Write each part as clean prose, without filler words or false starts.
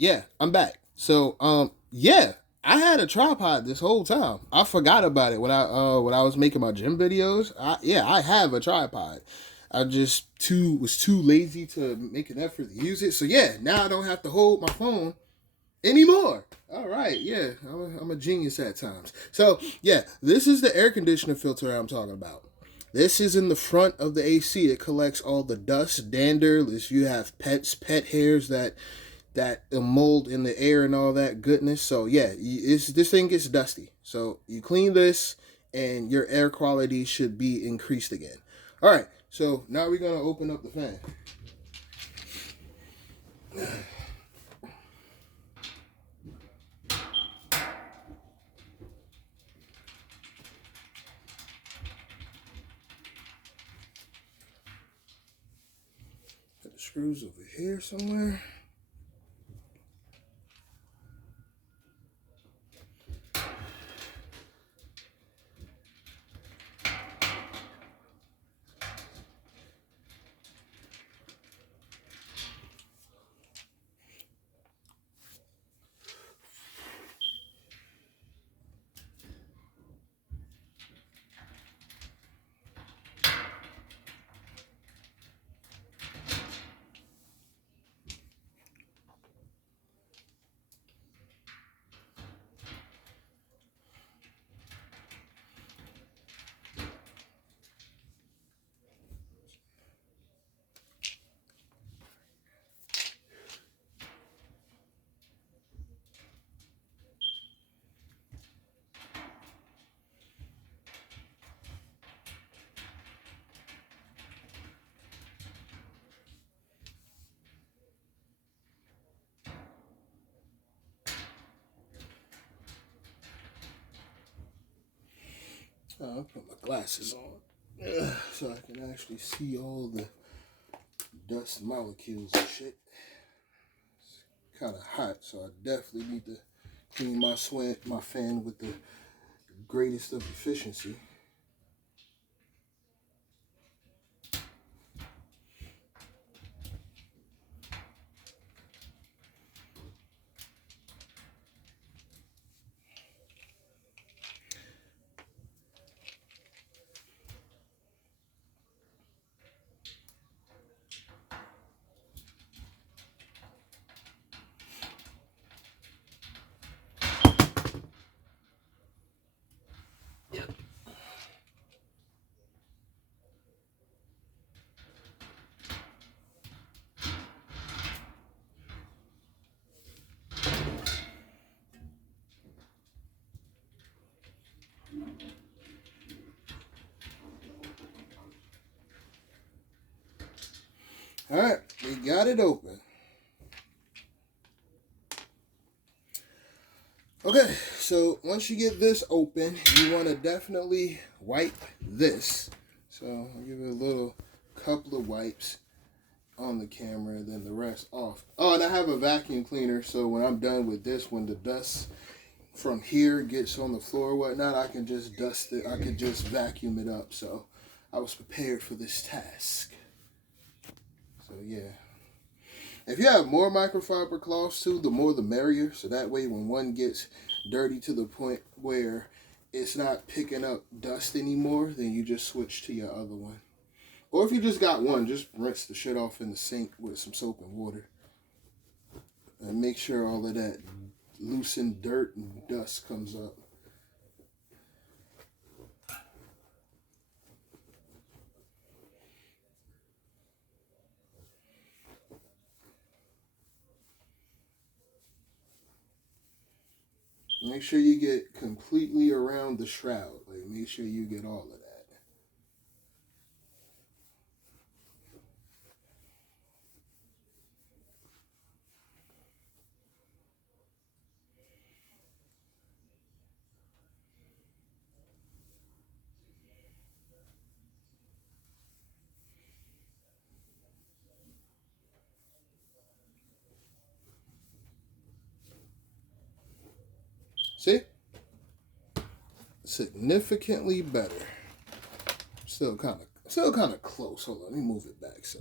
Yeah, I'm back. So, yeah, I had a tripod this whole time. I forgot about it when I was making my gym videos. Yeah, I have a tripod. I just too was too lazy to make an effort to use it. So yeah, now I don't have to hold my phone anymore. All right, yeah, I'm a genius at times. So yeah, this is the air conditioner filter I'm talking about. This is in the front of the AC. It collects all the dust, dander. If you have pet hairs that mold in the air and all that goodness. So yeah, this thing gets dusty. So you clean this, and your air quality should be increased again. All right. So now we're gonna open up the fan. Got the screws over here somewhere. I'll put my glasses on so I can actually see all the dust molecules and shit. It's kind of hot, so I definitely need to clean my fan with the greatest of efficiency. All right, we got it open. Okay, so once you get this open, you want to definitely wipe this. So I'll give it a little couple of wipes on the camera, and then the rest off. Oh, and I have a vacuum cleaner, so when I'm done with this, when the dust from here gets on the floor or whatnot, I can just dust it. I can just vacuum it up. So I was prepared for this task. So yeah. If you have more microfiber cloths too, the more the merrier. So that way when one gets dirty to the point where it's not picking up dust anymore, then you just switch to your other one. Or if you just got one, just rinse the shit off in the sink with some soap and water. And make sure all of that loosened dirt and dust comes up. Make sure you get completely around the shroud. Like, make sure you get all of that. See? Significantly better. Still kind of close. Hold on, let me move it back so.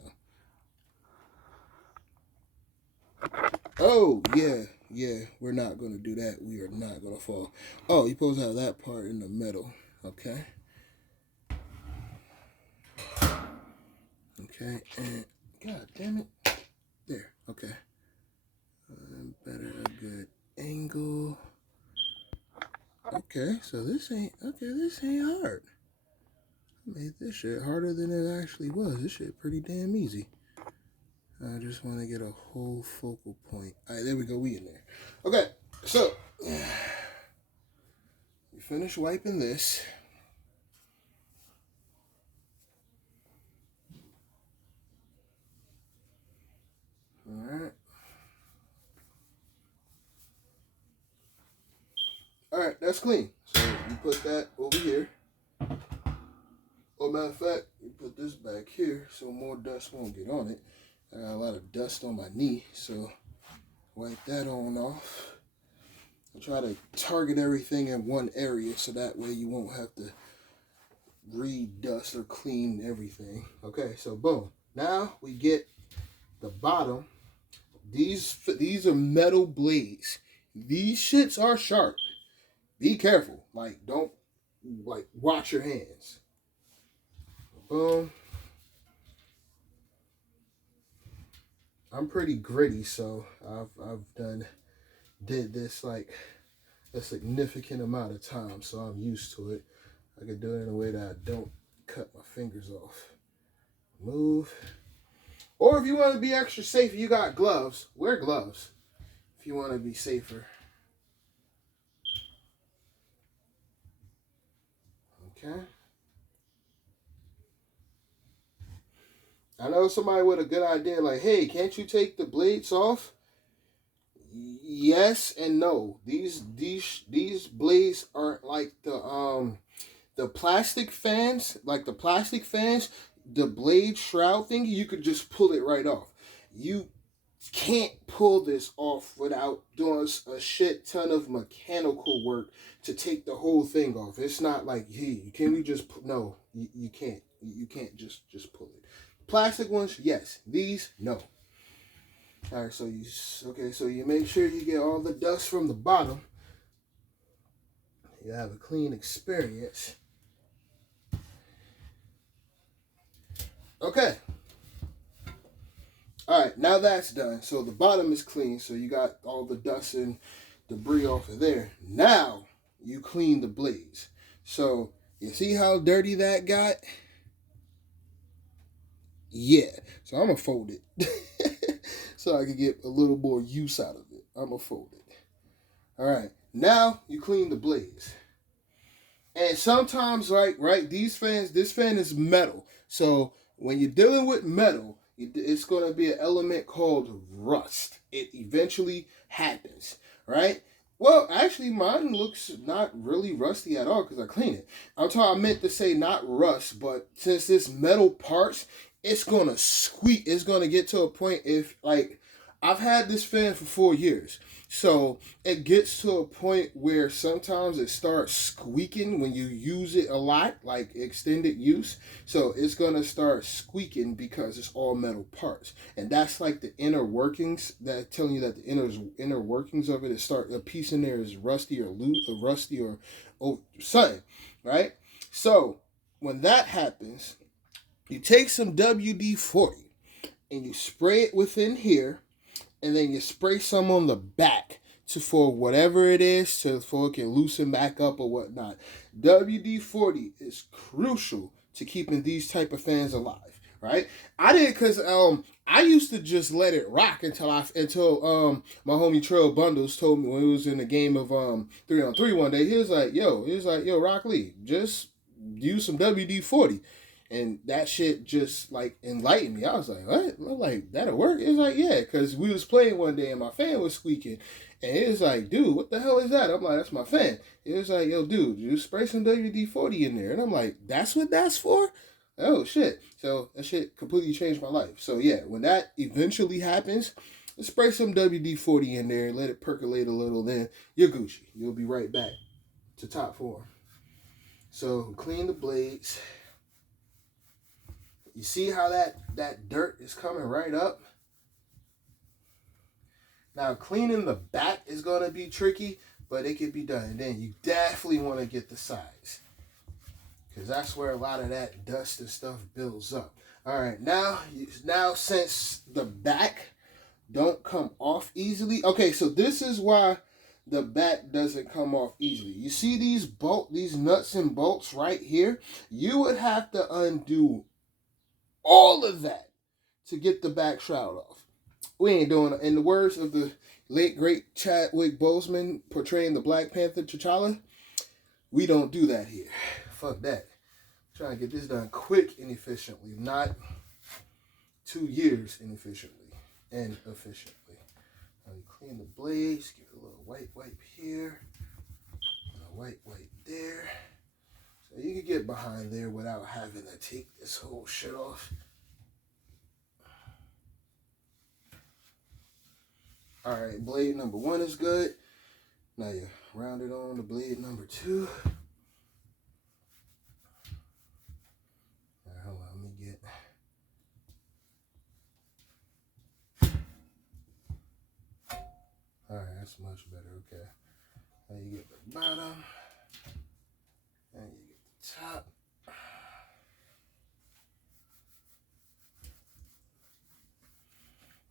Oh, yeah, yeah. We're not going to do that. We are not going to fall. Oh, you're supposed to have that part in the middle. Okay. Okay, and God damn it. There. Okay. Better a good angle. Okay, so this ain't hard. I made this shit harder than it actually was. This shit pretty damn easy. I just want to get a whole focal point. All right, there we go. We in there. Okay, so you finish wiping this. All right. All right, that's clean. So you put that over here. Oh, matter of fact, you put this back here so more dust won't get on it. I got a lot of dust on my knee, so wipe that on off. I try to target everything in one area so that way you won't have to re-dust or clean everything. Okay, so boom. Now we get the bottom. These are metal blades. These shits are sharp. Be careful. Like, don't, like, watch your hands. Boom. I'm pretty gritty, so I've did this like a significant amount of time, so I'm used to it. I can do it in a way that I don't cut my fingers off. Move. Or if you want to be extra safe, you got gloves. Wear gloves if you want to be safer. Okay. I know somebody with a good idea, like, hey, can't you take the blades off? Yes and no. These blades aren't like the plastic fans, like the plastic fans, the blade shroud thing, you could just pull it right off. You can't pull this off without doing a shit ton of mechanical work to take the whole thing off. It's not like, hey, can we just no, you can't. You can't just pull it. Plastic ones, yes. These, no. All right, so you make sure you get all the dust from the bottom. You have a clean experience. Okay. All right, now that's done. So the bottom is clean. So you got all the dust and debris off of there. Now you clean the blades. So you see how dirty that got? Yeah. So I'm going to fold it so I can get a little more use out of it. I'm going to fold it. All right. Now you clean the blades. And sometimes, right, this fan is metal. So when you're dealing with metal, it's going to be an element called rust. It eventually happens, right? Well, actually, mine looks not really rusty at all because I clean it. I meant to say not rust, but since it's metal parts, it's going to squeak. It's going to get to a point if, like, I've had this fan for 4 years. So it gets to a point where sometimes it starts squeaking when you use it a lot, like extended use. So it's going to start squeaking because it's all metal parts. And that's like the inner workings that telling you that the inner workings of it is a piece in there is rusty or loose or rusty or something, right? So when that happens, you take some WD-40 and you spray it within here, and then you spray some on the back for whatever it is, for it can loosen back up or whatnot. WD-40 is crucial to keeping these type of fans alive, right? I did because I used to just let it rock until my homie Trail Bundles told me when we was in a game of 3-on-3 one day. He was like, yo, Rock Lee, just use some WD-40. And that shit just like enlightened me. I was like, what? I'm like, that'll work? It was like, yeah, because we was playing one day and my fan was squeaking. And it was like, dude, what the hell is that? I'm like, that's my fan. It was like, yo, dude, you spray some WD-40 in there. And I'm like, that's what that's for? Oh, shit. So that shit completely changed my life. So yeah, when that eventually happens, let's spray some WD-40 in there and let it percolate a little. Then you're Gucci. You'll be right back to top form. So clean the blades. You see how that dirt is coming right up? Now, cleaning the back is going to be tricky, but it can be done. And then you definitely want to get the sides, because that's where a lot of that dust and stuff builds up. All right, now since the back don't come off easily. Okay, so this is why the back doesn't come off easily. You see these nuts and bolts right here? You would have to undo all of that to get the back shroud off. We ain't doing it. In the words of the late great Chadwick Boseman portraying the Black Panther T'Challa, we don't do that here. Fuck that. Trying to get this done quick and efficiently, not 2 years inefficiently and efficiently. Now we clean the blades, give it a little white wipe here, and a white wipe there. So you can get behind there without having to take this whole shit off. All right, blade number 1 is good. Now you round it on to blade number 2. All right, hold on, let me get. All right, that's much better. Okay. Now you get the bottom, and you get the top.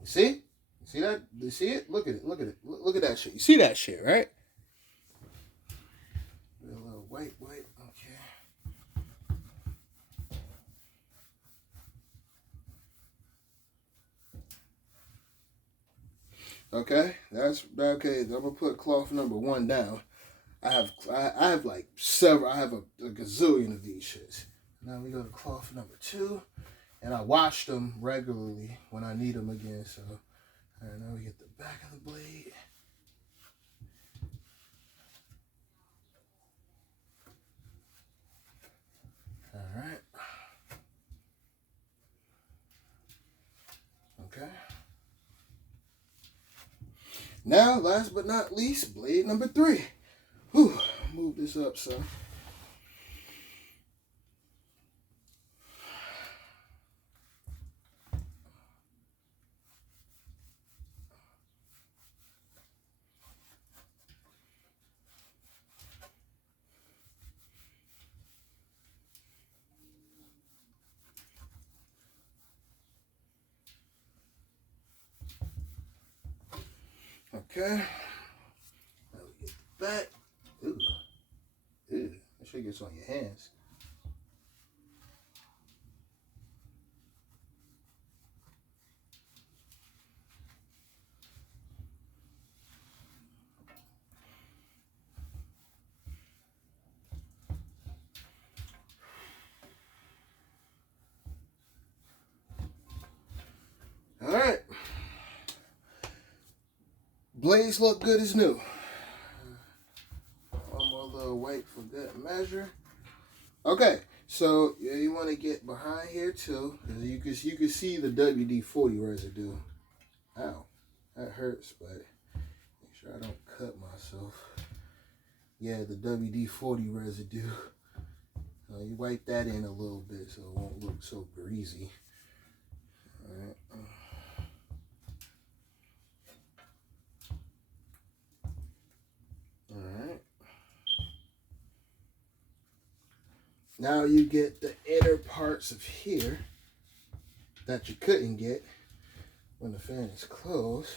You see? See that? You see it? Look at it. Look at it. Look at that shit. You see that shit, right? A little white. Okay. That's okay. I'm gonna put cloth number 1 down. I have like several. I have a gazillion of these shits. Now we go to cloth number 2, and I wash them regularly when I need them again. So. All right, now we get the back of the blade. All right. Okay. Now, last but not least, blade number 3. Whew, move this up, son. Okay. Now we get the back. Ooh. Ew. That shit gets on your hands. All right. Blades look good as new. One more little wipe for good measure. Okay, so yeah, you want to get behind here too, because you can see the WD-40 residue. Ow, that hurts, but make sure I don't cut myself. Yeah, the WD-40 residue. You wipe that in a little bit so it won't look so greasy. All right. Alright. Now you get the inner parts of here that you couldn't get when the fan is closed.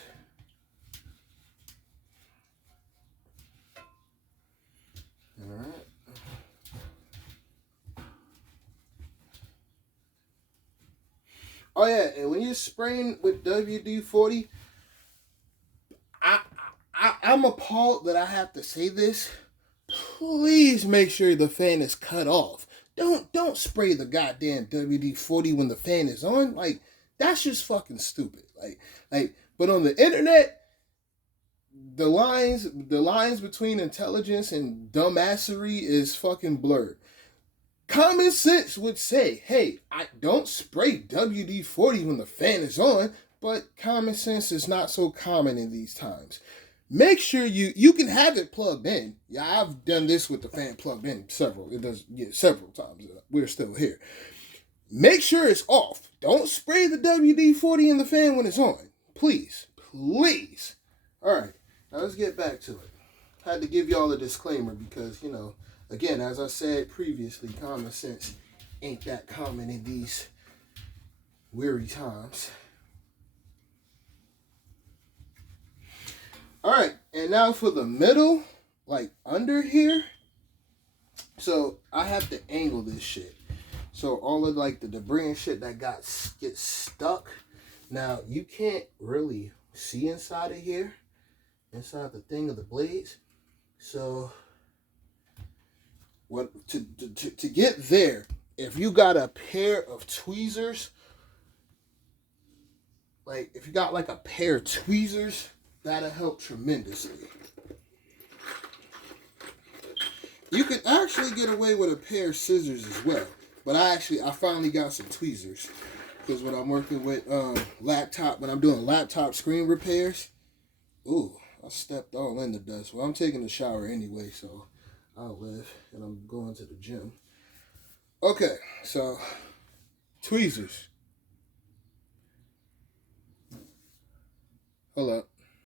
Alright. Oh yeah, and when you're spraying with WD-40, I'm appalled that I have to say this. Please make sure the fan is cut off. Don't spray the goddamn WD-40 when the fan is on. Like, that's just fucking stupid. But on the internet, the lines between intelligence and dumbassery is fucking blurred. Common sense would say, hey, I don't spray WD-40 when the fan is on, but common sense is not so common in these times. Make sure you can have it plugged in. Yeah, I've done this with the fan plugged in several times. We're still here. Make sure it's off. Don't spray the WD-40 in the fan when it's on. Please. All right, now let's get back to it. Had to give y'all a disclaimer because, you know, again, as I said previously, common sense ain't that common in these weary times. All right, and now for the middle, like under here. So I have to angle this shit. So all of like the debris and shit that gets stuck. Now you can't really see inside of here, inside the thing of the blades. So what to get there, if you got a pair of tweezers, like if you got like a pair of tweezers, that'll help tremendously. You can actually get away with a pair of scissors as well. But I finally got some tweezers. Because when I'm working with when I'm doing laptop screen repairs, ooh, I stepped all in the dust. Well, I'm taking a shower anyway, so I'll live. And I'm going to the gym. Okay, so tweezers. Hold up.